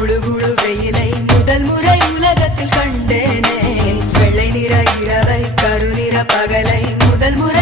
குழு குழு வெயிலை முதல் முறை உலகத்தில் கண்டேனே வெள்ளை நிற இரவை கருநிற பகலை முதல் முறை